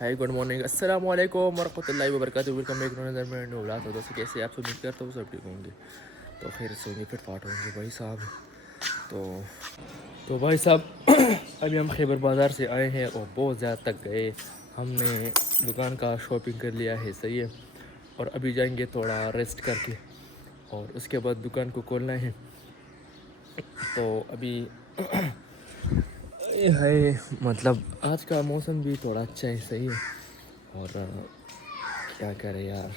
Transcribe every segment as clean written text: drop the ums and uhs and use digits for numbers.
Hi good morning अस्सलाम वालेकुम वरहमतुल्लाहि वबरकातुहू। Welcome back to another video vlog. तो दोस्तों कैसे आप सब उम्मीद करता हूँ सब ठीक होंगे। तो खैर से होंगे फिर फाट होंगे भाई साहब। तो भाई साहब अभी हम खैबर बाज़ार से आए हैं और बहुत ज़्यादा तक गए। हमने दुकान का शॉपिंग कर लिया है, सही है। और अभी जाएंगे थोड़ा रेस्ट करके और उसके बाद दुकान को खोलना है। तो अभी है मतलब आज का मौसम भी थोड़ा अच्छा है, सही है। और क्या करें यार।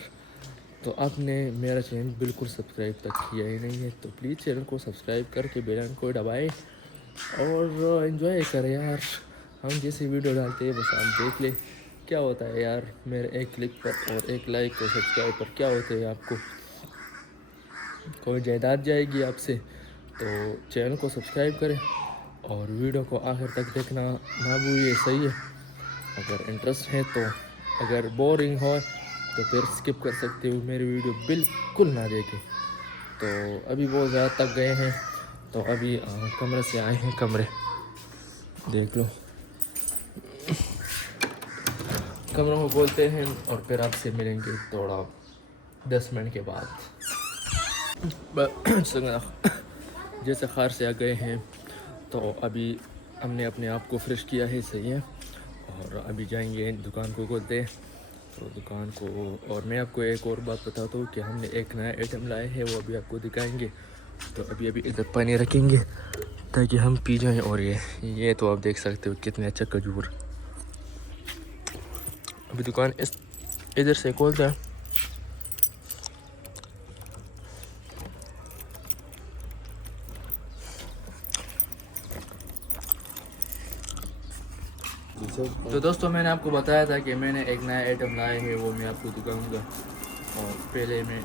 तो आपने मेरा चैनल बिल्कुल सब्सक्राइब तक किया ही नहीं है तो प्लीज़ चैनल को सब्सक्राइब करके बेल आइकन को दबाएं और एंजॉय करें यार। हम जैसी वीडियो डालते हैं बस आप देख ले क्या होता है यार। मेरे एक क्लिक पर और एक लाइक और सब्सक्राइब पर क्या होता है, आपको कोई जायदाद जाएगी आपसे। तो चैनल को सब्सक्राइब करें और वीडियो को आखिर तक देखना ना भूलिए, सही है। अगर इंटरेस्ट है तो, अगर बोरिंग हो तो फिर स्किप कर सकते हो, मेरी वीडियो बिल्कुल ना देखें। तो अभी बहुत ज़्यादा तक गए हैं तो अभी कमरे से आए हैं। कमरे देख लो, कमरों को खोलते हैं और फिर आपसे मिलेंगे थोड़ा 10 मिनट के बाद। जैसे खार से आ गए हैं तो अभी हमने अपने आप को फ्रेश किया है, सही है। और अभी जाएंगे दुकान को खोलते हैं तो दुकान को। और मैं आपको एक और बात बताता हूँ कि हमने एक नया आइटम लाए हैं, वो अभी आपको दिखाएंगे। तो अभी इधर पानी रखेंगे ताकि हम पी जाएं। और ये तो आप देख सकते हो कितने अच्छा खजूर। अभी दुकान इस इधर से खोलता है। तो दोस्तों मैंने आपको बताया था कि मैंने एक नया आइटम लाया है, वो मैं आपको दिखाऊंगा। और पहले मैं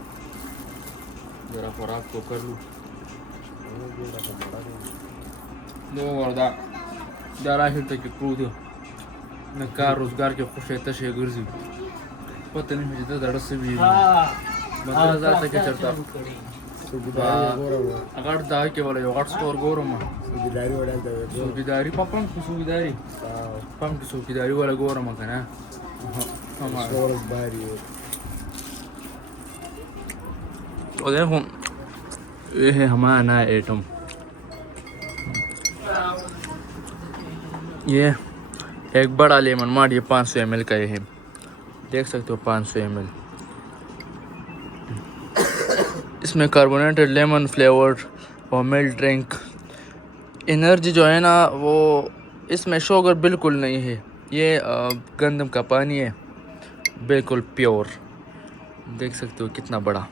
ज़रा खुराक को कर लूँ। नकार रोजगार के खुश है तशे गुर्जी पता नहीं मुझे तो दर्द से भी बंदा जाता के चलता अगर दाई के वाले योगर्ट स्टोर गोरमा सुविधारी पपम की सुविधारी वाला गोरमा का ना और देखो ये है हमारा नया आइटम। ये एक बड़ा लेमन मार्ट, ये 500 ml का ये है, देख सकते हो 500 ml। इसमें कार्बोनेटेड लेमन फ्लेवर्ड और मिल्क ड्रिंक एनर्जी जो है ना वो, इसमें शुगर बिल्कुल नहीं है। ये गंदम का पानी है, बिल्कुल प्योर। देख सकते हो कितना बड़ा।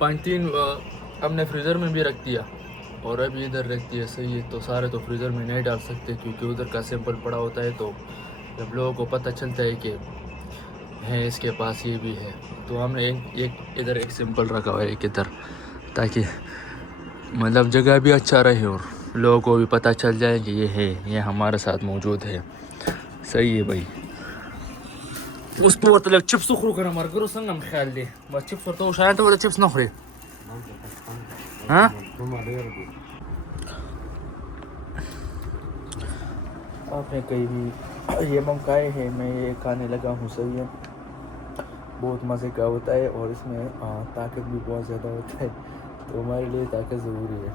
पैंतीन हमने फ्रीज़र में भी रख दिया और अभी इधर रख दिया, सही है। तो सारे तो फ्रीज़र में नहीं डाल सकते क्योंकि उधर का सैंपल पड़ा होता है। तो जब लोगों को पता चलता है कि है इसके पास ये भी है, तो हमने एक इधर एक सैंपल रखा हुआ है, एक इधर, ताकि मतलब जगह भी अच्छा रहे और लोगों को भी पता चल जाए कि ये है, ये हमारे साथ मौजूद है, सही है भाई। उस पर मतलब चिप्स उखरू कर हमारे घरों संग हम ख्याल दे बस चिप्स और तो शायद तो चिप्स ना खरे। हाँ आपने कहीं भी ये मंगाए हैं, मैं ये खाने लगा हूँ, सही है। बहुत मज़े का होता है और इसमें ताकत भी बहुत ज़्यादा होता है, तो हमारे लिए ताकत ज़रूरी है।